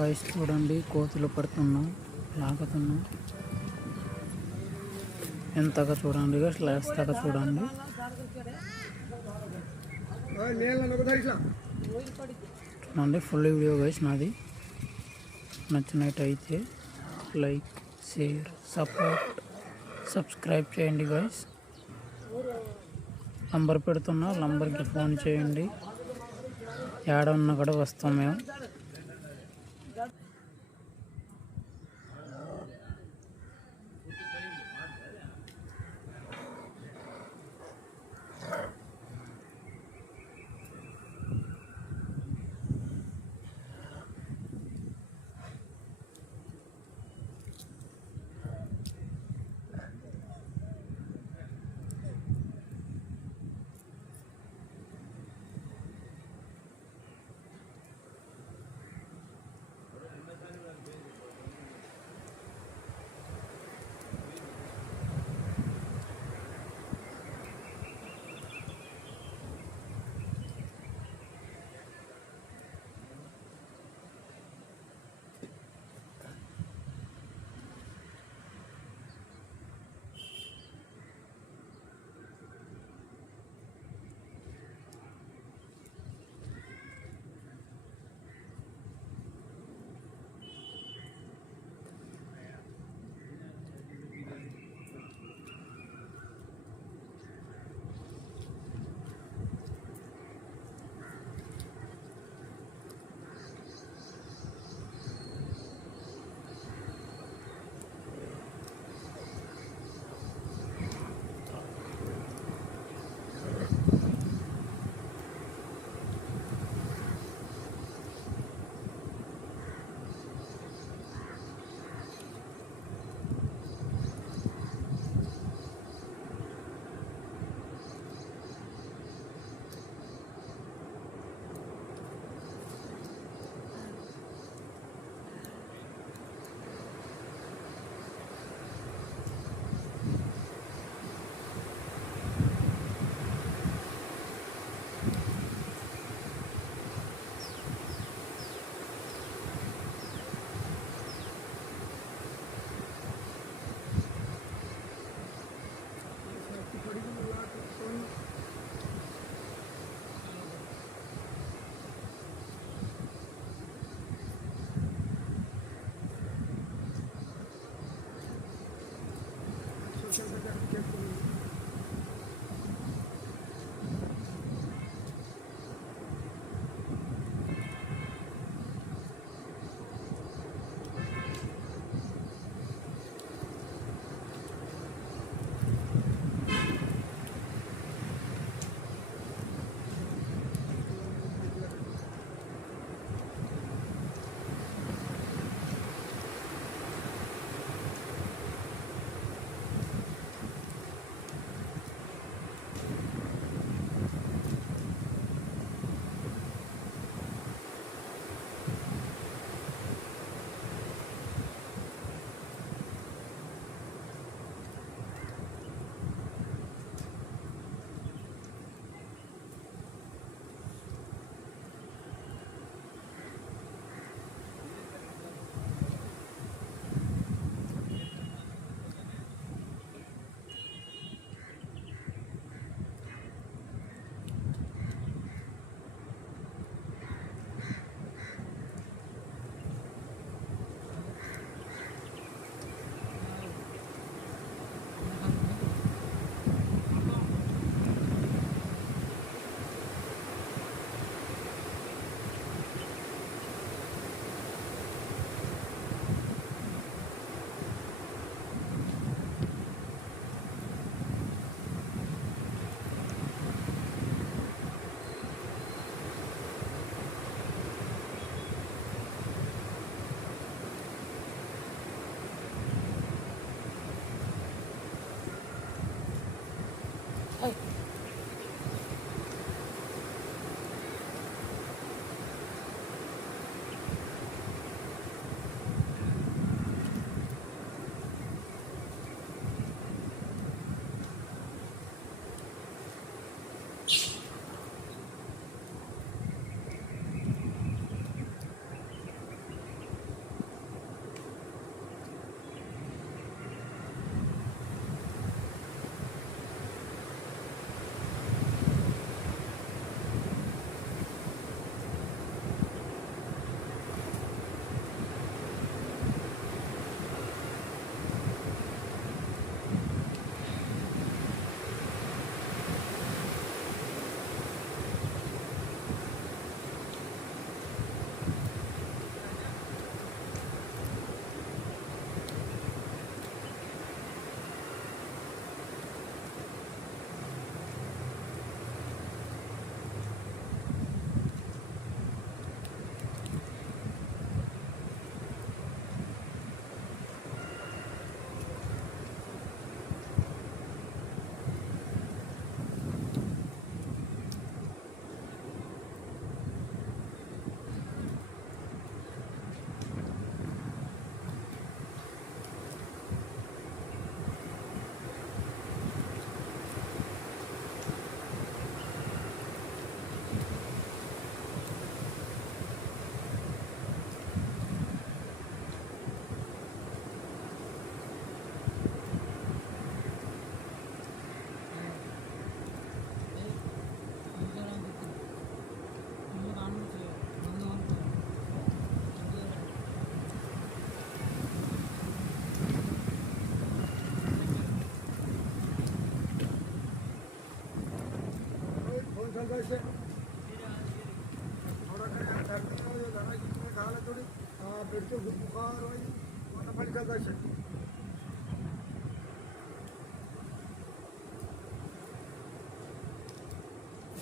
Guys చూడండి, కోతులు పడుతున్నాం, లాగుతున్నాం. ఎంతగా చూడండి గైస్, లేస్తాగా చూడండి. చూడండి ఫుల్ వీడియో గైస్ నాది. నచ్చినట్టయితే లైక్, షేర్, సబ్స్క్రైబ్ చేయండి గైస్. నంబర్ పెడుతున్నా, నంబర్కి ఫోన్ చేయండి. ఏడ ఉన్నా కూడా వస్తాం మేము.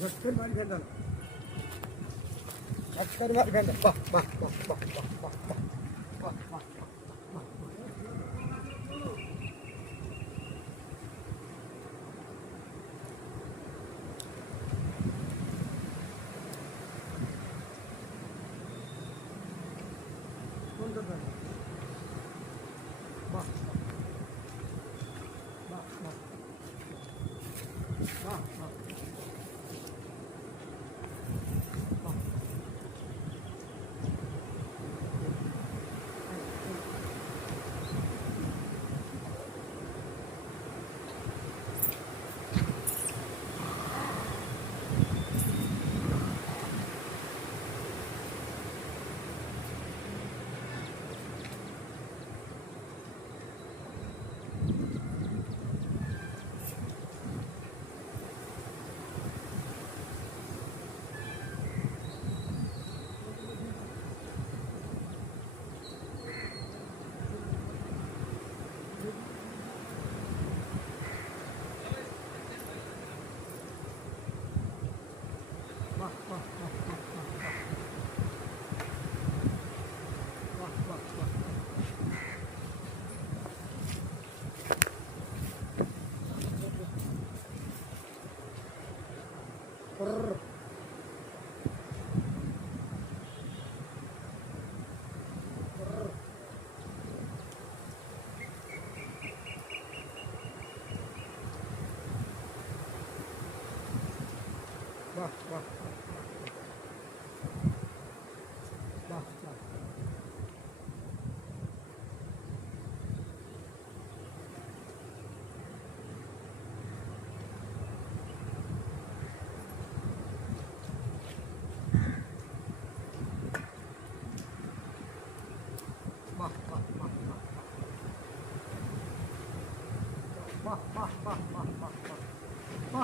झटकन मारी फेंदा झटकन मारी फेंदा वाह वाह वाह वाह वाह वाह वाह कौन कर रहा है वाह वाह वाह वाह वाह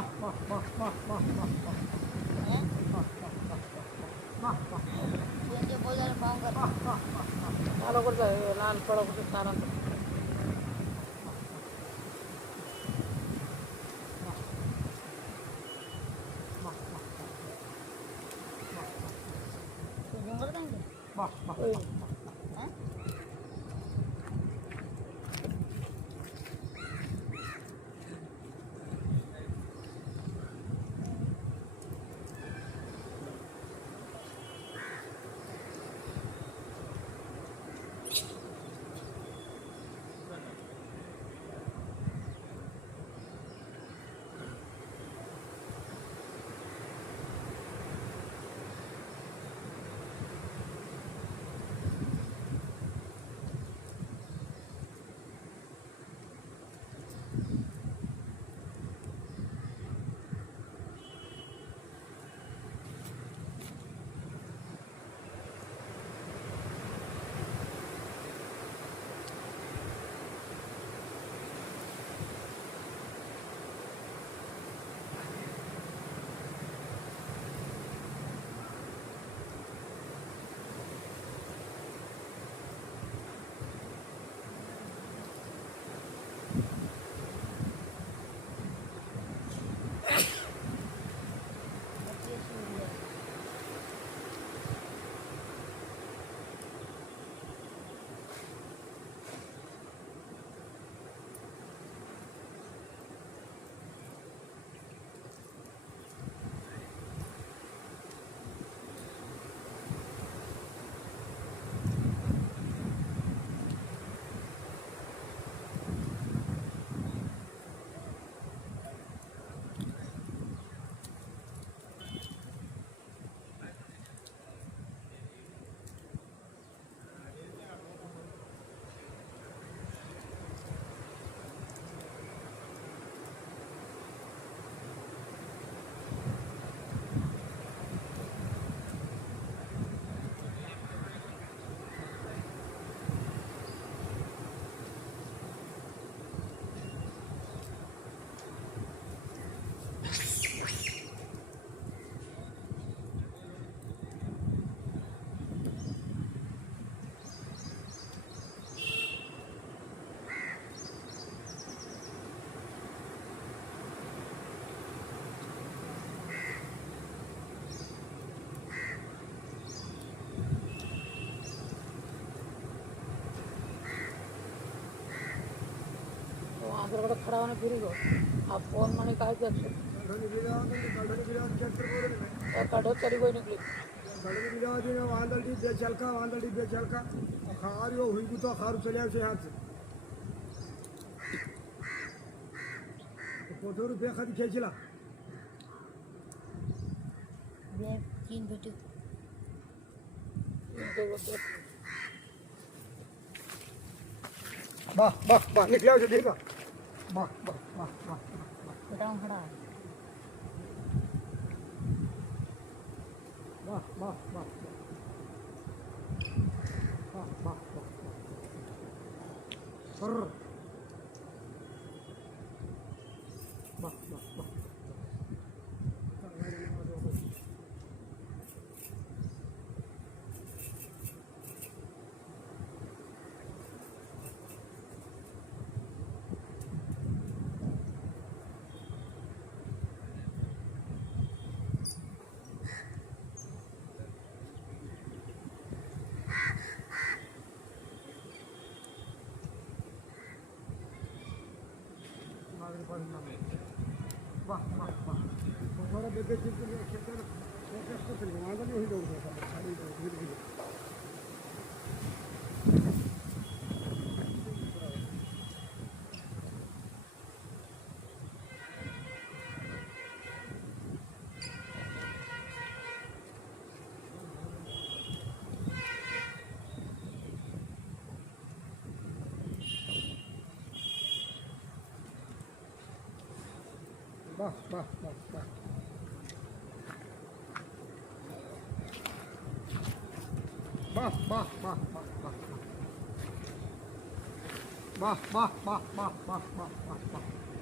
वाह वाह वाह वाह చాలా కూడా లాల్ పడకుండా సారంత इधर खड़ा होने फिर आप फोन मैंने कहा कि काढ़ो चली कोई निकली खार हुई तो खार चले हाथ से ₹50 खाती खेचला तीन बेटे वाह वाह वाह निकला जो देखा वाह वाह वाह वाह बेटा खड़ा वाह वाह वाह वाह वाह वाह वाह वाह वाह वाह वाह थोड़ा बेबे चिंता क्षेत्र फोकस तो चलिए वहाँ नहीं हुई दौड़ सारी धीरे वाह वाह वाह वाह वाह वाह वाह वाह वाह वाह वाह वाह वाह वाह वाह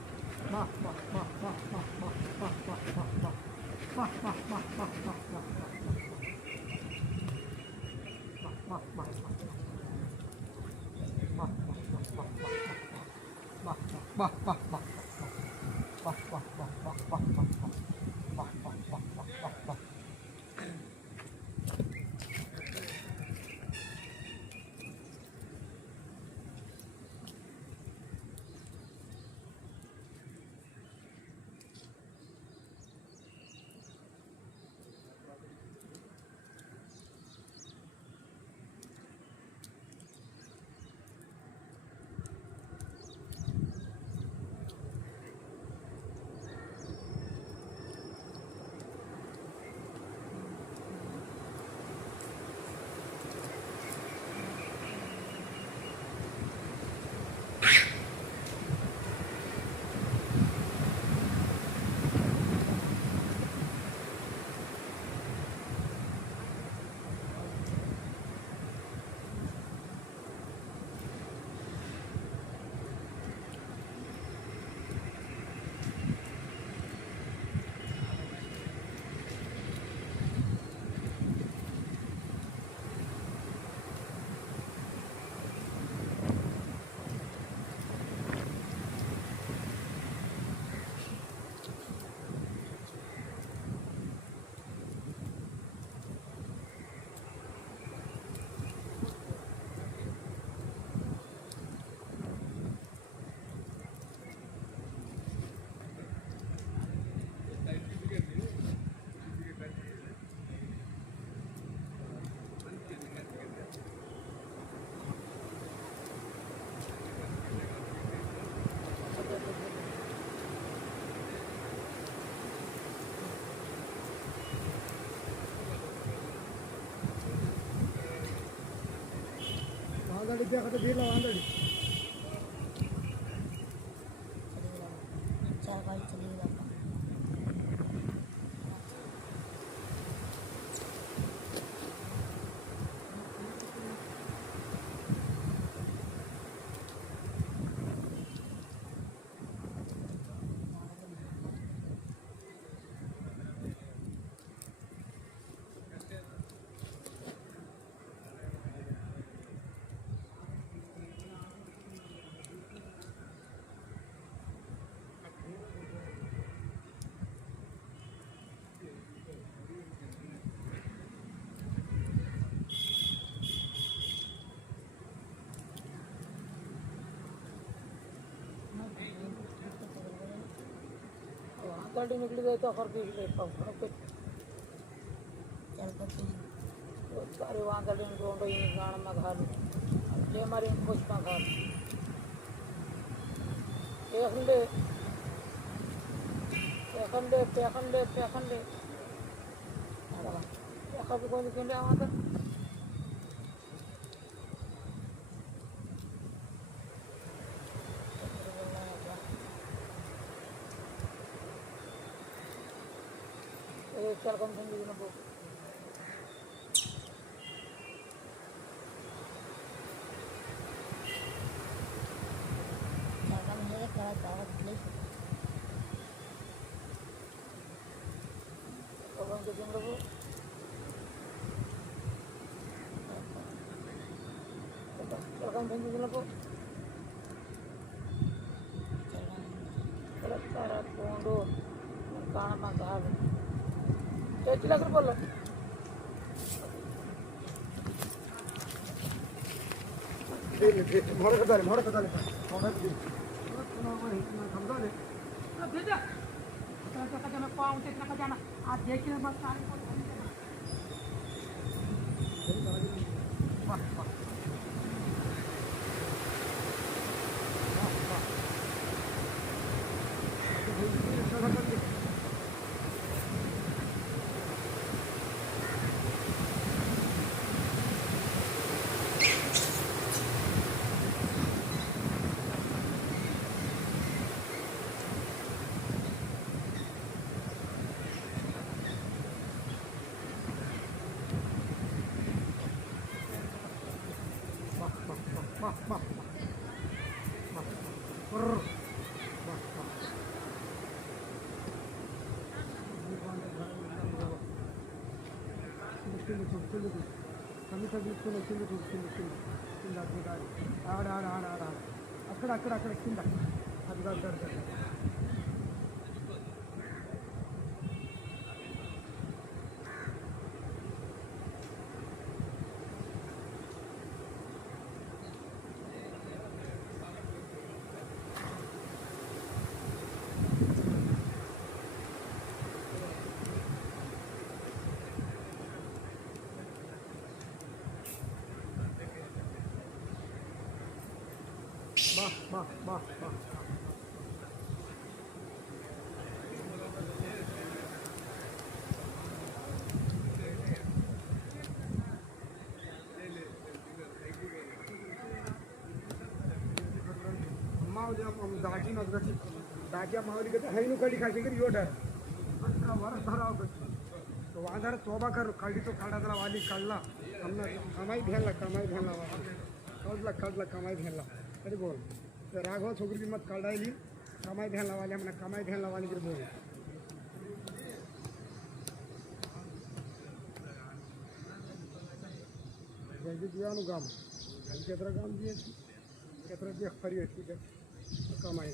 आंधड़ी देखा तो दिला आंधड़ी चार गाड़ी चली गई बाल्टी निकली गई तो हर पीस ले पाऊँ चल कर पी अरे वहाँ गले में ढूंढो ये गाना में खा लो ये हमारे कुछ में खा लो पेखंडे पेखंडे पेखंडे पेखंडे पेखा भी कोई निकले वहाँ तक चल कम ठंडी ना वो जाकर मेरे करा दावत ले कम के तुम लोग चल कम ठंडी ना वो चल सारा ढूंढो गाना में खा लो चला कर बोलो मोड़ कदाले मोड़ कदाले मोड़ दी समझा ले भेजा तो मैं पाऊँ इतना का जाना आज देखिए बस सारे కమి తగ్గించుకొని కింద కింద కింద కింద అది కాదు ఆడ ఆడ ఆడ ఆడ అక్కడ అక్కడ అక్కడ కింద అది కాదు కాదు वाह वाह वाह दागी नजराची दाग्या मावली का हैनु कडी खायची की योड वर धराव तो वांधार तोबा कर कडी तो काढायला वाली काढला हमना कमाई भेला काढला कमाई भेला अरे बोल राघव छोकरी की मत काढायली कमाई भेला वाली हमना कमाई भेला वाली की बोल जल्दी दियानु गाम केतरा गाम दिए केतरा दिया खरी है ठीक है कमाई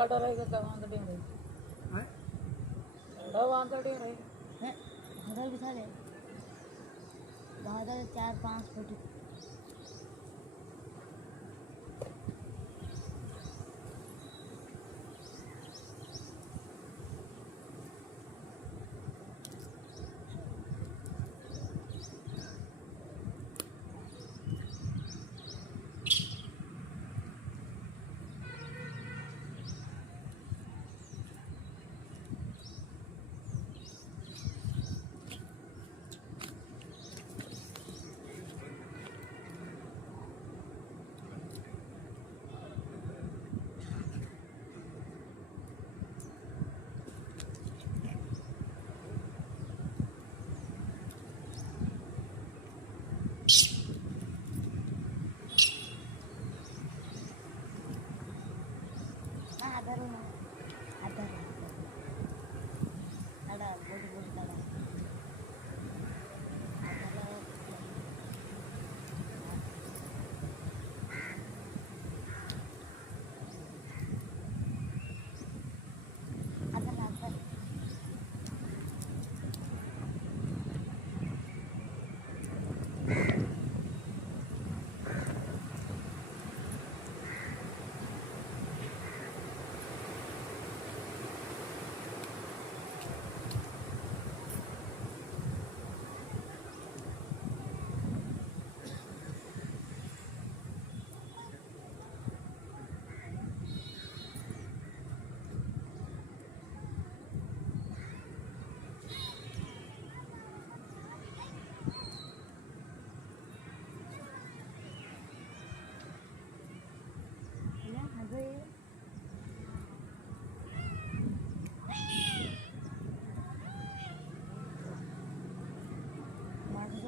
कटर है तो वहाँ कटिंग रही हैं? वहाँ कटिंग रही है हज़ार बिठा ले 4-5 फुट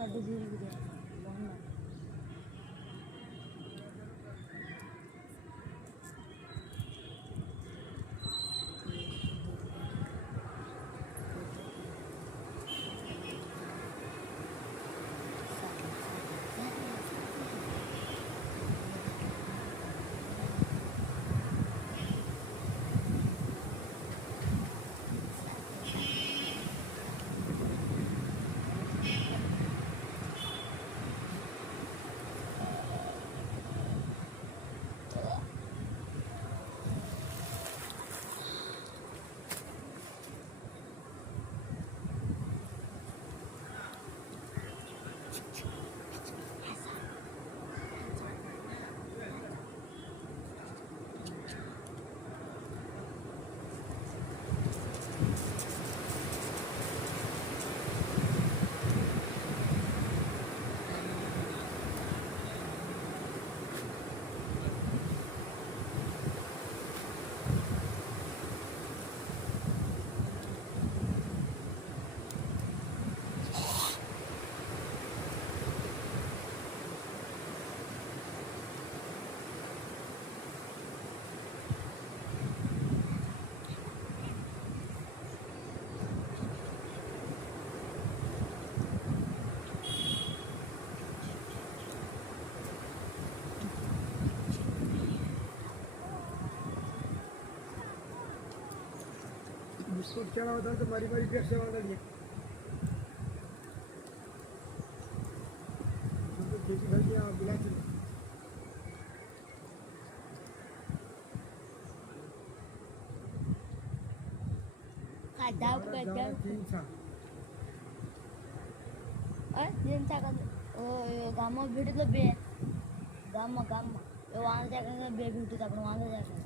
అడ్డు తిరిగి బాగున్నా बिस्कुट चढ़ा होता तो मारी मारी पेट से वाला लिया तो खेती भर के आप बुला चुके ગામમાં ભીડ તો બે ગામમાં એ વાંધો ત્યાં બે ભીડ આપણે વાંધો જાય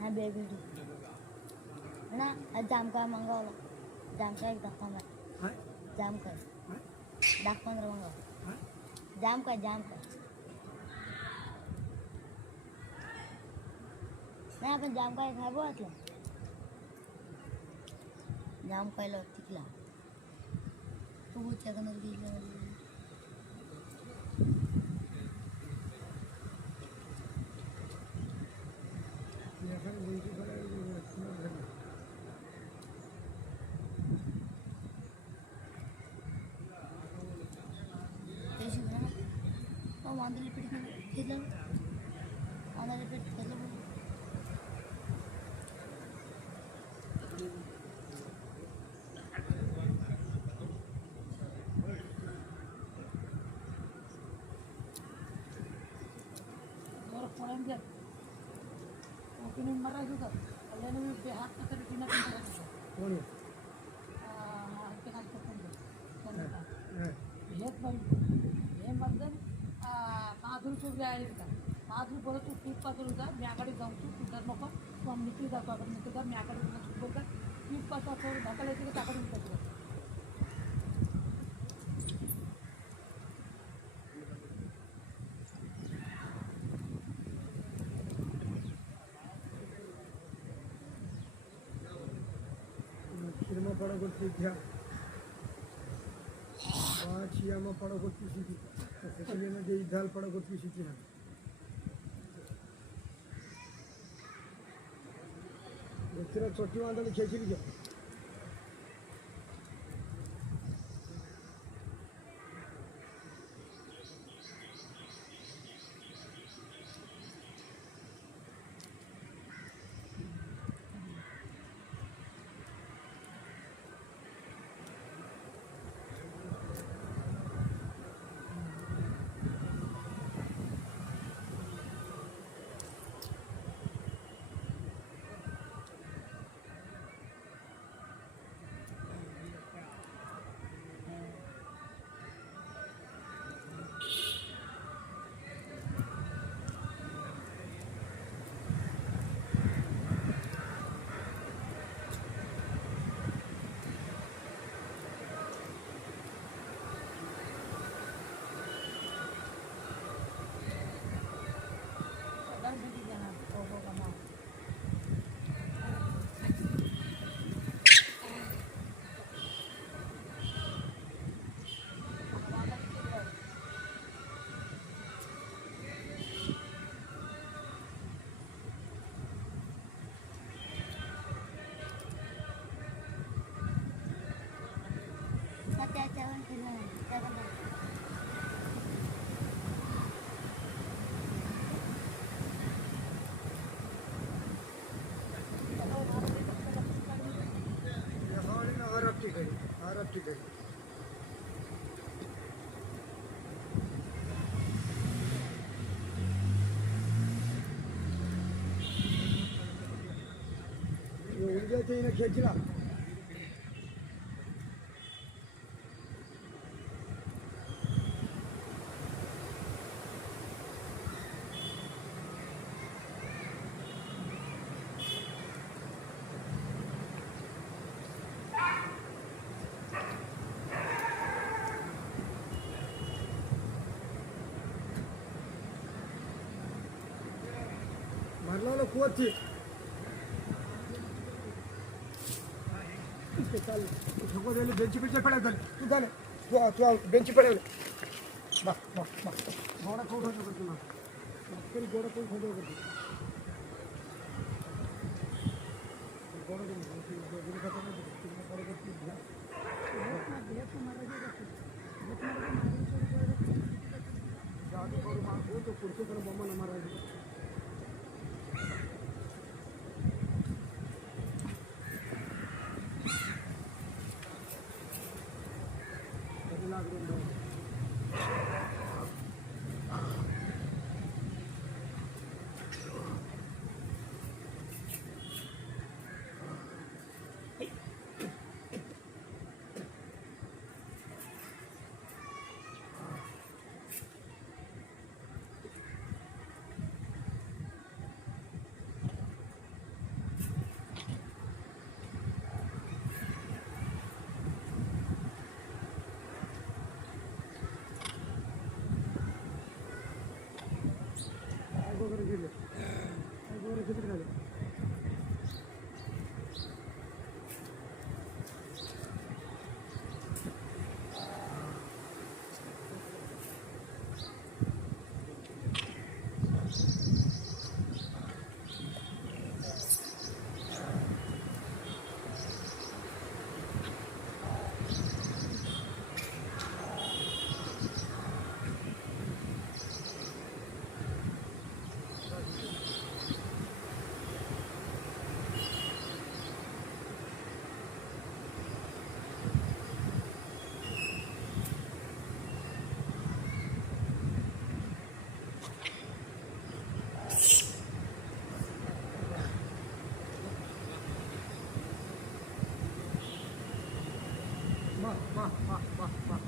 હા બે ભીડ ના આ જામકા મંગાવો જામકા એક ધક્કા માર જામકા 10-15 મંગાવો જામકા ના આપણે જામકા ખાવો એટલે જામકા લો તીખલા તું પૂછ્યા કે નથી वांदे लिपिट घेतलं वांदा लिपिट घेतलं कोण आहे? माधुरी चोरी आहे का माधुरी बोलत तू पीठ पातळ होता म्याकडे जाऊन तू तुझा नको तू निघली जातो आपण निघतो म्याकडे बोलतात पीठ पातळ ढकल येते त्याकडे निघतो खिरमा पड़ा को ठीक है छिया में पड़ा को किसी की तो में जे दाल पड़ा को किसी की ना तेरा छोटी वाला तो खेची भी त्याच्यावर फिरलं त्याबद्दल आरब ठीक है उद्या ते खेचला मारला कुवत थी चाल सगळं झालं बेंची पिक्चर पडेल झालं तू झालं तू बेंची पडेल बा बा बा गोडा कोण होतो करतो ना तरी गोडा कोण होतो करतो गोडा कोण खाता नाही गोडा करतो जादू करू मागो तो पुढचे कर बॉम्ब न मारायचं वाह वाह वाह वाह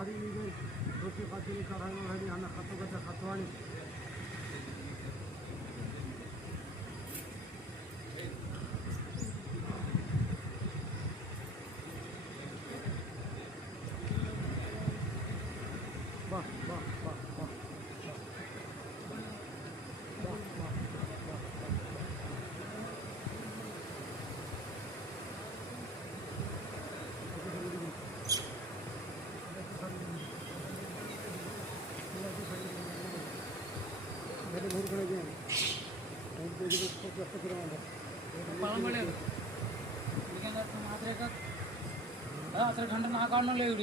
हरी रोटी खाती कढ़ाई हरी खाना खातो का खतवानी वाह वाह वाह वाह मेरे घर खड़े गए పడమలేదు ఎందుకంటే మాత్రమే అసలు గంట నా కావడం లేదు